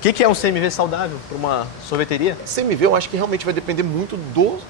que é um CMV saudável para uma sorveteria? CMV eu acho que realmente vai depender muito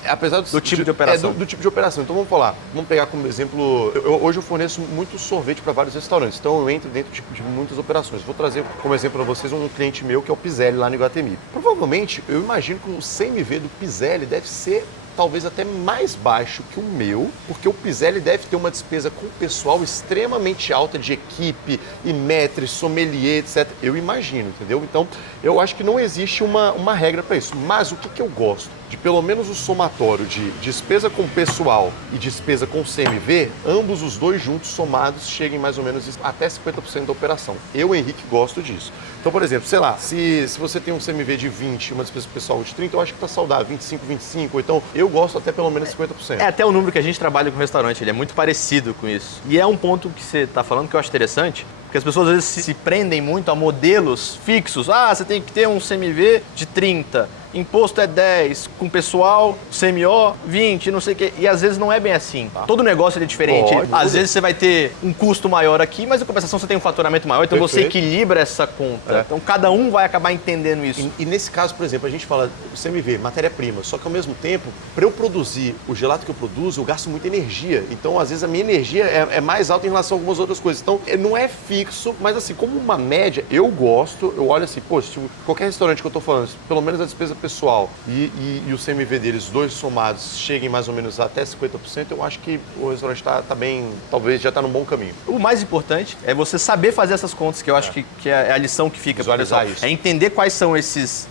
apesar do tipo de operação. Do tipo de operação. Então vamos falar, vamos pegar como exemplo, hoje eu forneço muito sorvete para vários restaurantes, então eu entro dentro de muitas operações. Vou trazer como exemplo para vocês um cliente meu que é o Pizelli lá no Iguatemi. Provavelmente, eu imagino que o CMV do Pizelli deve ser talvez até mais baixo que o meu, porque o Pizelli deve ter uma despesa com o pessoal extremamente alta de equipe, e maître, sommelier, etc. Eu imagino, entendeu? Então, eu acho que não existe uma regra para isso. Mas o que eu gosto? De pelo menos o somatório de despesa com pessoal e despesa com CMV, ambos os dois juntos somados cheguem mais ou menos até 50% da operação. Eu, Henrique, gosto disso. Então, por exemplo, sei lá, se você tem um CMV de 20 e uma despesa pessoal de 30, eu acho que está saudável, 25, 25. Então, eu gosto até pelo menos 50%. É até o número que a gente trabalha com o restaurante, ele é muito parecido com isso. E é um ponto que você está falando que eu acho interessante, porque as pessoas às vezes se prendem muito a modelos fixos. Ah, você tem que ter um CMV de 30, imposto é 10, com pessoal, CMO, 20, não sei o quê. E às vezes não é bem assim. Tá? Todo negócio é diferente. Às vezes você vai ter um custo maior aqui, mas em compensação você tem um faturamento maior, então você equilibra essa conta. É. Então cada um vai acabar entendendo isso. E nesse caso, por exemplo, a gente fala CMV, matéria-prima, só que ao mesmo tempo, para eu produzir o gelato que eu produzo, eu gasto muita energia. Então, às vezes, a minha energia é mais alta em relação a algumas outras coisas. Então, não é fixo, mas assim, como uma média, eu gosto, eu olho assim, pô, se qualquer restaurante que eu tô falando, pelo menos a despesa pessoal e o CMV deles, dois somados, cheguem mais ou menos até 50%, eu acho que o restaurante tá bem, talvez já tá num bom caminho. O mais importante é você saber fazer essas contas, que eu acho que é a lição que fica para o pessoal. Isso. É entender quais são esses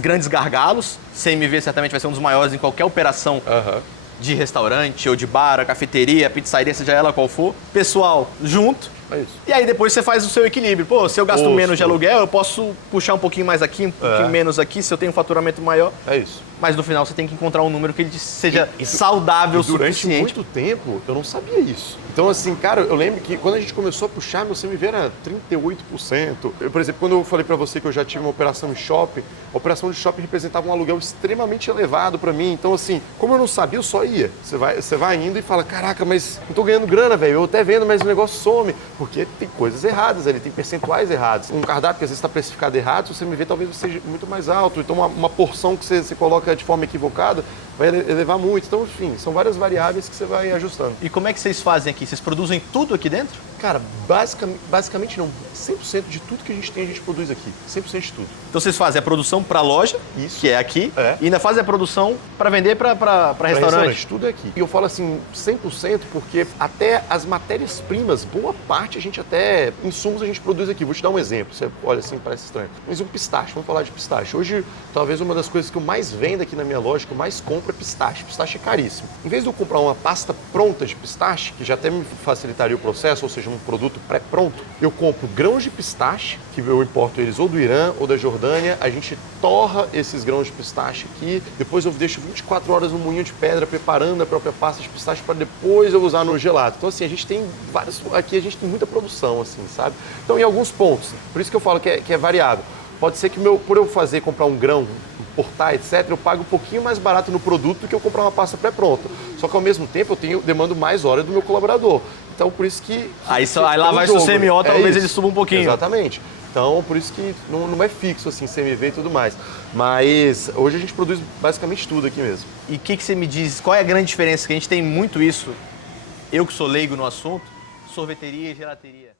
grandes gargalos. CMV certamente vai ser um dos maiores em qualquer operação de restaurante ou de bar, cafeteria, pizzaria, seja ela qual for. Pessoal, junto. É isso. E aí depois você faz o seu equilíbrio. Pô, se eu gasto menos de aluguel, eu posso puxar um pouquinho mais aqui, um pouquinho menos aqui, se eu tenho um faturamento maior. É isso. Mas no final você tem que encontrar um número que ele seja saudável o suficiente. Durante muito tempo, eu não sabia isso. Então, assim, cara, eu lembro que quando a gente começou a puxar, meu CMV era 38%. Por exemplo, quando eu falei pra você que eu já tive uma operação em shopping, a operação de shopping representava um aluguel extremamente elevado pra mim. Então, assim, como eu não sabia, eu só ia. Você vai indo e fala, caraca, mas não tô ganhando grana, velho. Eu até vendo, mas o negócio some. Porque tem coisas erradas ali, tem percentuais errados. Um cardápio que às vezes está precificado errado, o CMV talvez seja muito mais alto. Então, uma porção que você coloca de forma equivocada vai elevar muito. Então, enfim, são várias variáveis que você vai ajustando. E como é que vocês fazem aqui? Vocês produzem tudo aqui dentro? Cara, basicamente não. 100% de tudo que a gente tem, a gente produz aqui. 100% de tudo. Então vocês fazem a produção para loja, que é aqui, e ainda fazem a produção para vender para restaurante. Tudo é aqui. E eu falo assim, 100% porque até as matérias-primas, boa parte a gente até, insumos a gente produz aqui. Vou te dar um exemplo, você olha assim, parece estranho. Mas um pistache, vamos falar de pistache. Hoje, talvez uma das coisas que eu mais vendo aqui na minha loja, que eu mais compro é pistache. Pistache é caríssimo. Em vez de eu comprar uma pasta pronta de pistache, que já até me facilitaria o processo, ou seja, um produto pré-pronto, eu compro grãos de pistache, que eu importo eles ou do Irã ou da Jordânia, a gente torra esses grãos de pistache aqui, depois eu deixo 24 horas no moinho de pedra preparando a própria pasta de pistache para depois eu usar no gelato. Então assim, a gente tem aqui a gente tem muita produção, assim, sabe? Então em alguns pontos, por isso que eu falo que é variável. Pode ser que por eu comprar um grão, importar, etc., eu pago um pouquinho mais barato no produto do que eu comprar uma pasta pré-pronta. Só que ao mesmo tempo eu demando mais horas do meu colaborador. Então por isso que aí lá vai o CMO, talvez ele suba um pouquinho. Exatamente. Então, por isso que não é fixo, assim, CMV e tudo mais. Mas hoje a gente produz basicamente tudo aqui mesmo. E o que você me diz? Qual é a grande diferença? Que a gente tem muito isso, eu que sou leigo no assunto, sorveteria e gelateria.